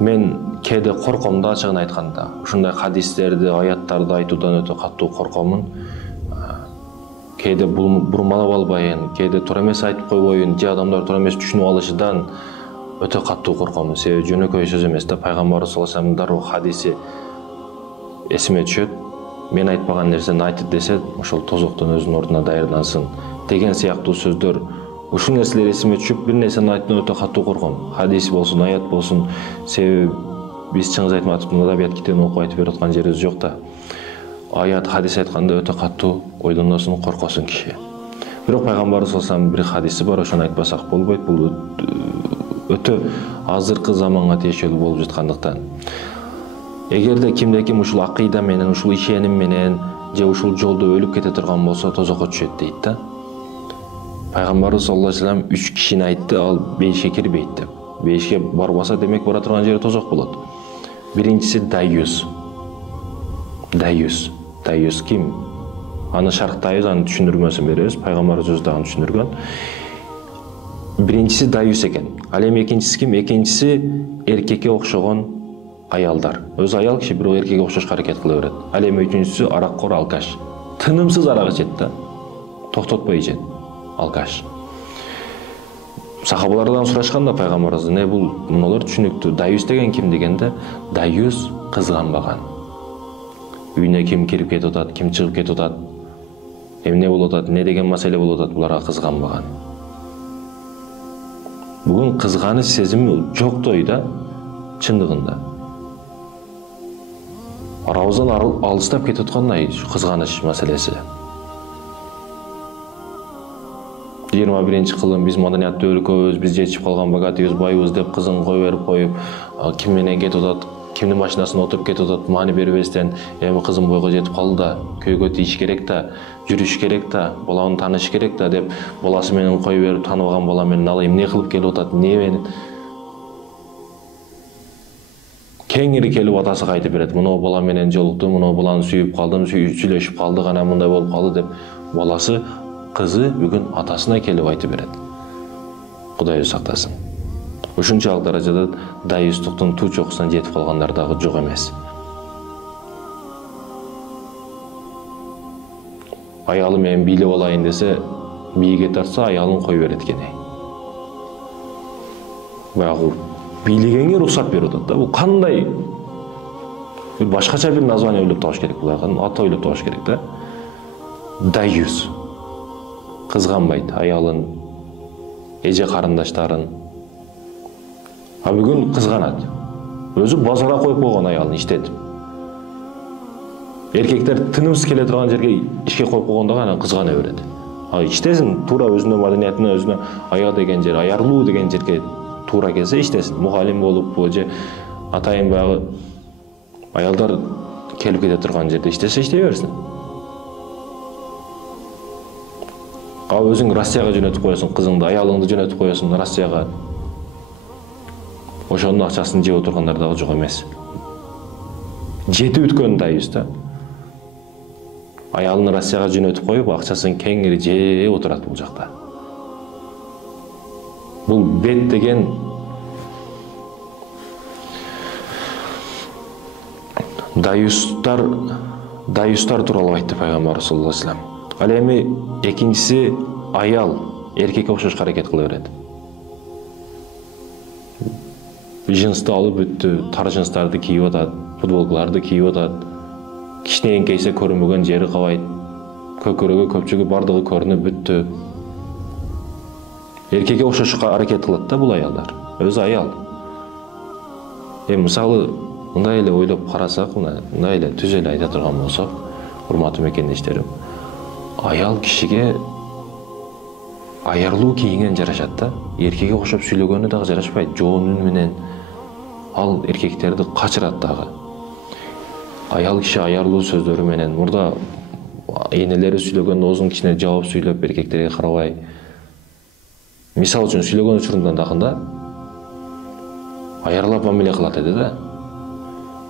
мен кээде корком да, ачыгын айтканда. Ушундай хадистерди, аяттарды айтуудан өтө катуу коркомун. Кээде бурмалап албайын, кээде туура эмес айтып койбойюн, же адамдар туура эмес түшүнүп алышыдан өтө катуу коркомун. Себеби жөнөкөй сөз эмес да, пайгамбарыбыз саллаллаху алейхи вассаламдын дароо хадиси эсиме түшөт. Мен айтпаган нерсени айтып десе, ошол тозоктон өзүнүн ордуна даярдансын деген сыяктуу сөздөр. Ушул нерселер эсиме түшүп, бир нерсени айтуудан өтө катуу корком. Хадис болсун, аят болсун. Себеби биз Чыңгыз Айтматовдун адабият китебин окуп айтып берип аткан жерибиз жок да. Аят, хадис айтканда өтө катуу ойлоносуң, коркосуң киши. Бирок пайгамбарыбыз саллаллаху алейхи вассаламдын бир хадиси бар, ошону айтпасак болбойт. Бул өтө азыркы заманга тиешелүү болуп жаткандыктан. Эгерде кимде ким ушул акыйда менен, ушул ишеним менен же ушул жолдо өлүп кете турган болсо, тозокко түшөт дейт да. Пайгамбарыбыз саллаллаху алейхи вассалам 3 кишини айтты, ал 5ке кирбейт деп. 5ке барбаса, демек бара турган жери тозок болот. Биринчиси дайюс. Дайюс ким? Аны шарктайбыз, аны түшүндүрмөсүн беребиз. Пайгамбарыбыз өзү дагы түшүндүргөн. Биринчиси дайюс экен. Ал эми экинчиси ким? Экинчиси эркекке окшогон аялдар. Өзү аял киши, бирок эркекке окшош аракет кыла берет. Ал эми үчүнчүсү араккор, алкаш. Тынымсыз арак ичет да. Токтотпой ичет. Алкаш. Сахабалардан сурашканда пайгамбарыбыз, не бул мунулар түшүнүктүү. Дайюс деген ким дегенде, дайюс кызганбаган. Үйүнө ким кирип кетип атат, ким чыгып кетип атат, эмне болуп атат, не деген маселе болуп атат, буларга кызганбаган. Бүгүн кызганыч сезими жоктой да, чындыгында. Арабыздан алыстап кетип аткандай кызганыч маселеси. 21-кылым биз маданияттуу өлкөбүз, биз жетишип калган богатыйбыз, байыбыз деп кызын кой берип коюп, ким менен кетип атат, кимдин машинасына отуруп кетип атат, маани бербестен, эми кызым бойго жетип калды да, көйгө тийиш керек да, жүрүш керек да, баланы тааныш керек да деп, баласы менен кой берип, тааныбаган бала менен ал эмне кылып келип атат, эмне менен кеңири келип атасы кайтып берет. Мына бала менен жолуктум, мына баланы сүйүп калдым, сүйлөшүп калдык, анан мындай болуп калды деп, баласы, кызы бүгүн атасына келип айтып берет. Кудай өзү сактасын. Ушунчалык даражада дайюстуктун туу чокусуна жетип калгандар дагы жок эмес. Аялы менен бийлеп алайын десе, бийге тартса, аялын кой берет экен. Баягы бийлегенге уруксат берип атат да. Бул кандай? Башкача бир название ойлоп табыш керек, буларга аты ойлоп табыш керек да. Дайюс. Кызганбайт аялын, эже карындаштарын. А бүгүн кызганат. Өзү базарга коюп койгон аялын иштетип. Эркектер тынымсыз келе турган жерге ишке коюп койгондо анан кызгана берет. А иштесин, туура өзүнүн маданиятына, өзүнө аял деген жер, аярлуу деген жерге туура келсе иштесин. Мухалим болуп, же атайын баягы аялдар келип кете турган жерде иштесе иштей берсин. А өзүң Россияга жөнөтүп коесуң, кызыңды, аялыңды жөнөтүп коесуң Россияга. Ошонун акчасын жеп отургандар дагы жок эмес. Жетип өткөн дайюс да. Аялын Россияга жөнөтүп коюп, акчасын кеңири жеп отурат бул жакта. Бул бет деген дайюстар тууралуу айтты пайгамбар саллаллаху алейхи вассалам. Ал эми экинчиси аял, эркекке окшош аракет кыла берет. Жынсты алып бүттү, тар жынстарды кийип атат, футболкаларды кийип атат. Кичинен кейсе көрүнбөгөн жери кабайт. Көкөрөгү, көпчүгү бардыгы көрүнүп бүттү. Эркекке окшошко аракет кылат да бул аялдар. Өзү аял. Мисалы, мындай эле ойлоп карасак, мындай эле түз эле айта турган болсок, урматтуу мекендештерим, аял кишиге аярлуу кийинген жарашат да. Эркекке окшоп сүйлөгөнү дагы жарашпайт. Жоон үн менен ал эркектерди качырат дагы. Аял киши аярлуу сөздөрү менен, мурда энелери сүйлөгөндө озун кичине жаап сүйлөп, эркектерге карабай. Мисал үчүн сүйлөгөн учурунда дагы аярлап мамиле кылат эди да.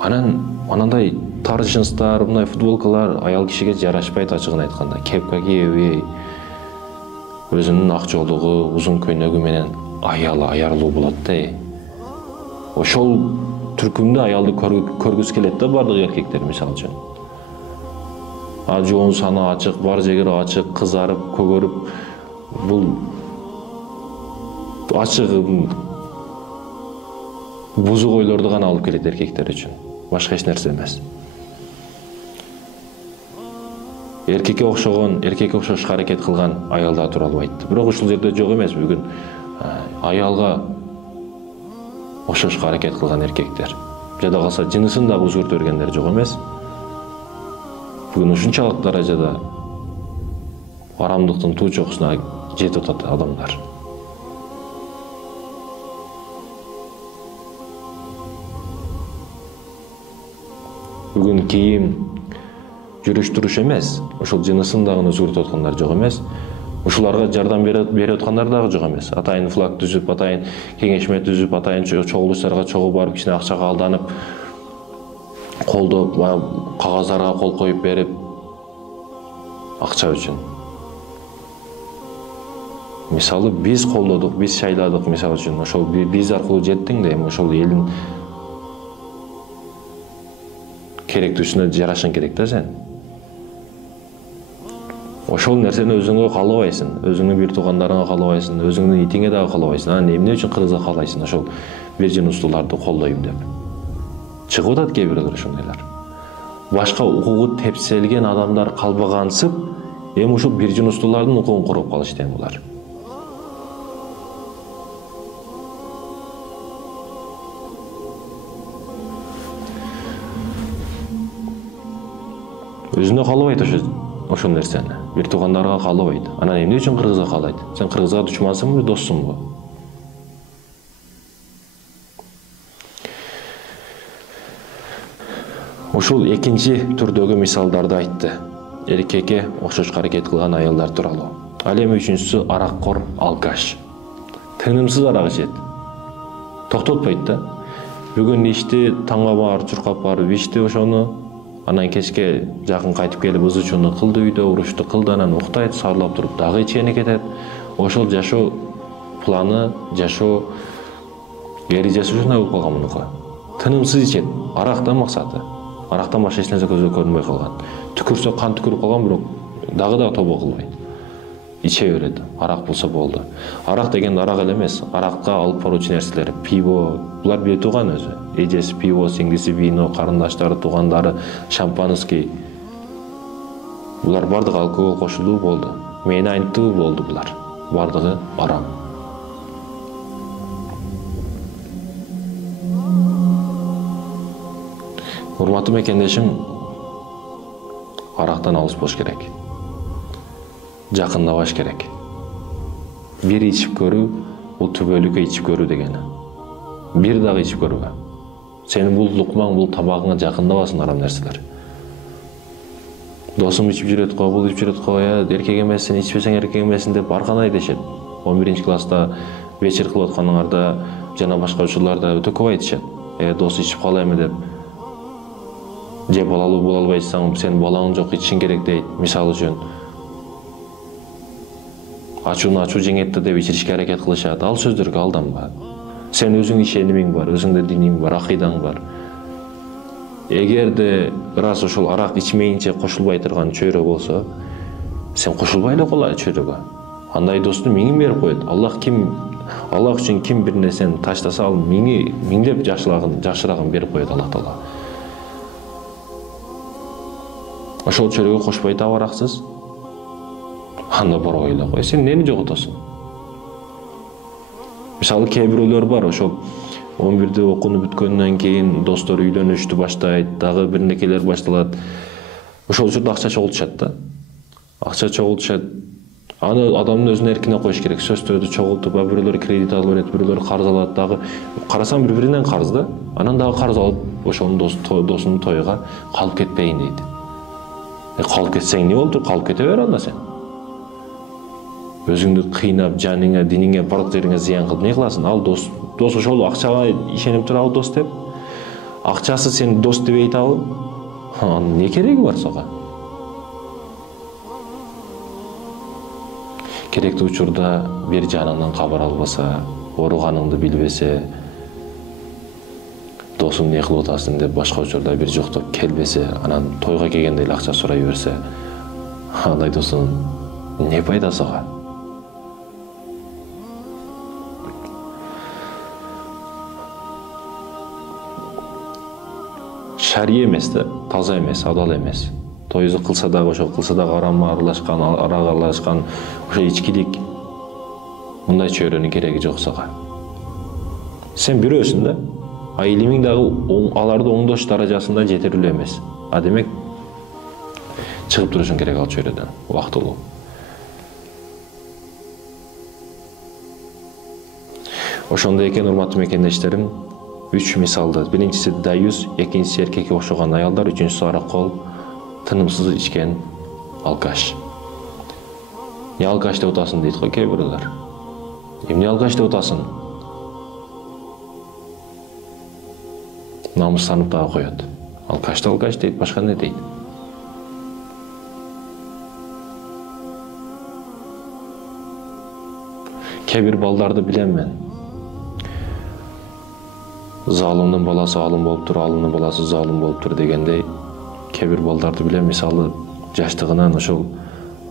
Анан анандай тар жынстар, мындай футболкалар аял кишиге жарашпайт, ачыгын айтканда. Кепка кийеби, өзүнүн ак жолдугу, узун көйнөгү менен аярлуу болот да. Ошол түркүмдө аялды көргүсү келет да бардык эркектер, мисалы үчүн. Жоон саны ачык, бар жегери ачык, кызарып, көгөрүп, бул ачык бузук ойлорду гана алып келет эркектер үчүн. Башка эч нерсе эмес. Эркекке окшош аракет кылган аялдар тууралуу айтты. Бирок ушул жерде жок эмес. Бүгүн аялга окшошко аракет кылган эркектер, жада калса жынысын дагы өзгөртө бергендер жок эмес. Бүгүн ушунчалык даражада арамдыктын туу чокусуна жетип атат адамдар. Бүгүн кийим, жүрүш туруш эмес, ошол жынысын дагы өзгөртүп аткандар жок эмес. Ушуларга жардам берип аткандар дагы жок эмес. Атайын флаг түзүп, атайын кеңешме түзүп, атайын чогулуштарга чогуу барып, кичине акчага алданып, колдоп, кагаздарга кол коюп берип, акча үчүн. Мисалы, биз колдодук, биз шайладык, мисалы үчүн, ошол биз аркылуу жеттиң да, эми ошол элдин керектүүсүнө жарашың керек да сен. Ошол нерсени өзүңө каалабайсың, өзүңдүн бир туугандарыңа каалабайсың, өзүңдүн итиңе дагы каалабайсың. Эмне үчүн кыргызга каалайсың ошол биржин устуларды колдойм деп. Чыгып атат кээ бирлер ошондойлор. Башка укугу тепселген адамдар калбагансып, эми ушул биржин устулардын укугун короп калышты эми булар. Өзүнө каалабайт ошол нерсени. Бир туугандарга каалабайт. Анан эмне үчүн кыргызга каалайт? Сен кыргызга душмансыңбы, доссуңбу? Ушул экинчи түрдөгү мисалдарды айтты. Эркекке окшош аракет кылган аялдар тууралуу. Ал эми үчүнчүсү араккор, алкаш. Тынымсыз арак ичет. Токтотпойт да. Бүгүн ичти, таңга барып чуркап барып ичти ошону. Анан кечке жакын кайтып келип ызы-чууну кылды үйдө, урушту кылды, анан уктайт, сарылап туруп дагы ичкени кетет. Ошол жашоо планы, жашоо эрежеси ушундай болуп калган мунуку. Тынымсыз ичет, арактан максаты. Арактан башка эч нерсе көзгө көрүнбөй калган. Түкүрсө кан түкүрүп калган, бирок дагы тобо кылбайт. Иче берет, арак болсо болду. Арак деген арак эле эмес, аракка алып баруучу нерселер, пиво, булар бир тууган өзү. Эжеси пиво, сиңдиси вино, карындаштары, туугандары, шампанский. Булар бардыгы алкогол кошулуу болду. Мени айнттуу болду булар. Бардыгы арам. Урматтуу мекендешим, арактан алыс болуш керек. Жакындабаш керек. Бир ичип көрүү, бул түбөлүккө ичип көрүү дегени. Бир дагы ичип көрбө. Сенин бул лукмаң, бул табагыңа жакындабасын арам нерселер. Досум ичип жүрөт го, бул ичип жүрөт го, эркек эмессиң, ичпесең эркек эмессиң деп арканай дешет. 11-класста вечер кылып атканыңарда жана башка учурларда өтө көп айтышат. Дос ичип калайбы деп. Же балалуу боло албайсың, сенин балаң жок, ичишиң керек дейт, мисалы үчүн. Ачууну ачуу жеңет деп ичиришке аракет кылышат. Ал сөздөргө алданба. Сен өзүң ишенимиң бар, өзүңдө диниң бар, акыйдаң бар. Эгерде рас ошол арак ичмейинче кошулбай турган чөйрө болсо, сен кошулбай эле кол чөйрөгө. Андай досту миңин берип коет. Аллах үчүн ким бир нерсени таштаса, ал миңдеп жакшырагын берип коет Аллах Таала. Ошол чөйрөгө кошпой таап араксыз. Анда бара ойла кой, сен нени жоготосуң? Мисалы, кээ бирөөлөр бар, ошол 11-де окууну бүткөндөн кийин достор үйлөнүштү баштайт, дагы бир некелер башталат. Ошол учурда акча чогултушат да. Акча чогултушат. Аны адамдын өзүнүн эркине коюш керек. Сөздөрдү чогултуп, бирөөлөр кредит алып берет, бирөөлөр карыз алат, дагы карасаң бири-биринен карыз да. Анан дагы карыз алып, ошонун досунун тойуга калып кетпейин дейт. Калып кетсең эмне болду? Калып кете бер анда сен. Өзүңдү кыйнап, жаныңа, диниңе, бардык жериңе зыян кылып не кыласың? Ал дос ошол акчага ишенип турабы дос деп. Акчасы сени дос деп айтабы? Анын не кереги бар сага? Керектүү учурда бир жаныңдан кабар албаса, ооруганыңды билбесе, досум эмне кылып атасың деп башка учурда бир жоктоп келбесе, анан тойго келгенде эле акча сурай берсе, андай досунун не пайдасы ага? Шарий эмес да, таза эмес, адал эмес. Тойду кылса дагы ошо кылса дагы арамга аралашкан, арага аралашкан, ошо ичкилик. Мындай чөйрөнүн кереги жок сага. Сен бирөөсүң да, а илимиң дагы аларды оңдош даражасында жетирлүү эмес. А демек чыгып турушуң керек ал чөйрөдөн убактылуу. Ошондой экен, урматтуу мекендештерим, 3 мисалды. Биринчиси даюз, экинчиси эркекке окшогон аялдар, үчүнчүсү аракол, тынымсыз ичкен алкаш. Не алкаш деп атасың дейт го кээ бирлер. Эмне алкаш деп атасың? Намыстанып дагы коет. Алкашты алкаш дейт, башка эмне дейт? Кээ бир балдарды билем мен. Залымдын баласы алым болуптур, алымдын баласы залым болуптур дегендей, кээ бир балдарды билем, мисалы жаштыгынан ошол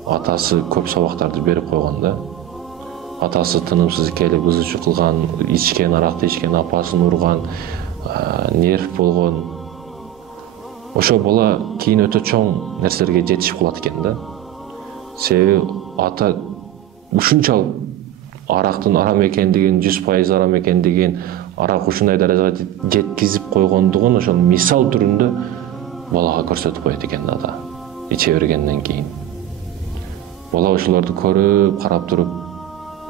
атасы көп сабактарды берип койгон да. Атасы тынымсыз келип ызычуу кылган, ичкен, аракты ичкен, апасын урган, нерв болгон. Ошо бала кийин өтө чоң нерселерге жетишип калат экен да. Себеби ата ушунчалык арактын арам экендигин, 100% арам экендигин, арак ушундай даражага жеткизип койгондугун ошол мисал түрүндө балага көрсөтүп коет экен да ата. Иче бергенден кийин. Бала ошолорду көрүп, карап туруп,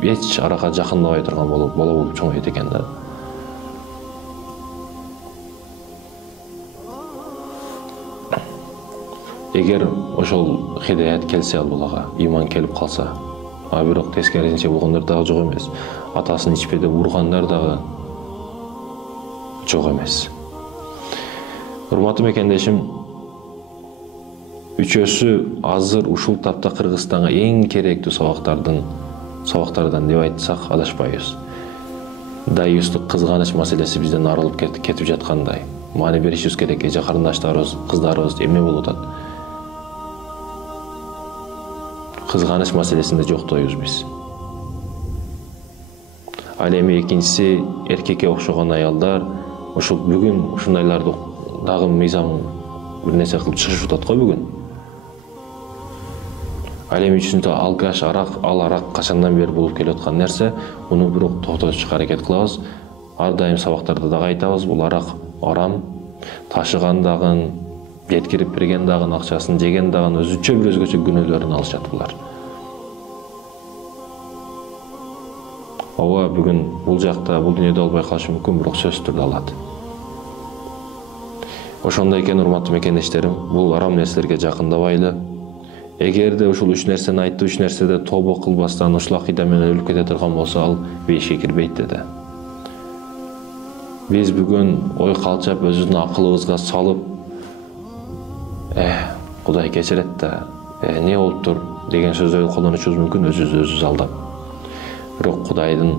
эч аракка жакындабай турган бала болуп чоңойт экен да. Эгер ошол хидаят келсе ал балага, иман келип калса, а бирок тескерисинче болгондор дагы жок эмес. Атасын ичпе деп ургандар дагы жок эмес. Урматтуу мекендешим, үчөөсү азыр ушул тапта Кыргызстанга эң керектүү сабактардан деп айтсак адашпайбыз. Даюздук кызганыч маселеси бизден арылып кетип жаткандай. Маани беришибиз керек, эже карындаштарыбыз, кыздарыбыз эмне болуп атат? Кызганыч маселесинде жоктойбуз биз. Ал эми экинчиси эркекке окшогон аялдар, ошол бүгүн ушундайларды дагы мыйзам бир нерсе кылып чыгышып атат го бүгүн. Ал эми үчүнчүсү алкаш, арак качандан бери болуп келип аткан нерсе, муну бирок токтотушка аракет кылабыз. Ар дайым сабактарда дагы айтабыз, бул арак арам, ташыган дагы, жеткирип берген дагы, акчасын жеген дагы өзгөчө күнөөлөрүн алышат булар. Ооба бүгүн бул жакта, бул дүйнөдө албай калышы мүмкүн, бирок сөзсүз түрдө алат. Ошондой экен, урматтуу мекендештерим, бул арам нерселерге жакындабайлы. Эгерде ушул 3 нерсени айтты, 3 нерседе тобо кылбастан ушул акыйда менен өлүп кете турган болсо, ал бейишке кирбейт деди. Биз бүгүн ой калчап өзүбүздүн акылыбызга салып, Кудай кечирет да, эмне болуптур деген сөздөрдү колдонушубуз мүмкүн, өзүбүздү алдап. Бирок Кудайдын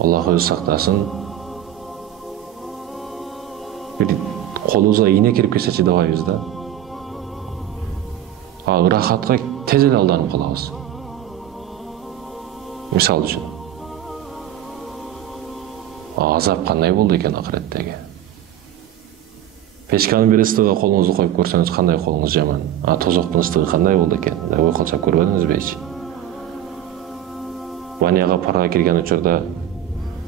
Аллах өзү сактасын, бир колубузга ийне кирип кетсе чыдабайбыз да. Ырахатка тез эле алданып калабыз. Мисал үчүн, азап кандай болду экен акыреттеги? Печканын бир ыстыгы колуңузду коюп көрсөңүз, кандай колуңуз жаман? Тозоктун ыстыгы кандай болду экен? Ой калчап көрбөдүңүзбү эч? Ванияга парга кирген учурда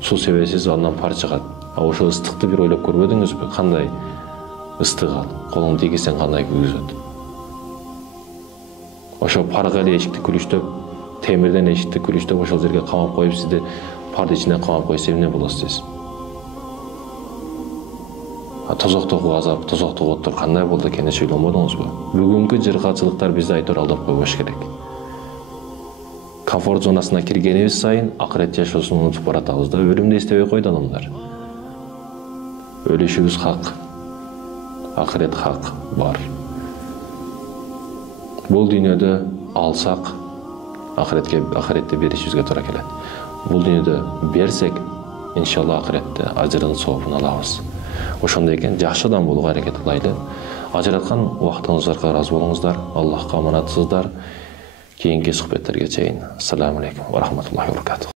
суу себесиз, андан пар чыгат. Ошол ыстыкты бир ойлоп көрбөдүңүзбү? Кандай ыстык ал? Колуңду тийгизсең кандай күйгүзөт? Ошо парга эле эшикти күлүчтөп, темирден эшикти күлүчтөп, ошол жерге камап коюп, сизди парды ичине камап койсо эмне болосуз? Тозоктогу азап, тозоктогу оттор кандай болду экен, эч ойлонбодуңузбу? Бүгүнкү жыргачылыктар бизди айтор алдап койбош керек. Комфорт зонасына киргенибиз сайын акырет жашоосун унутуп баратабыз да, өлүмдү эстебей койду адамдар. Өлүшүбүз хак, акырет хак бар. Бул дүйнөдө алсак, акыретте беришибизге туура келет. Бул дүйнөдө берсек, иншалла акыретте ажырын соопун алабыз. Ошондой экен жакшы адам болууга аракет кылайлы. Ажыраткан убактыңыздарга ыраазы болуңуздар, Аллахка аманатсыздар. Кийинки сухбеттерге чейин. Ассаламу алейкум ва рахматуллахи ва баракатух.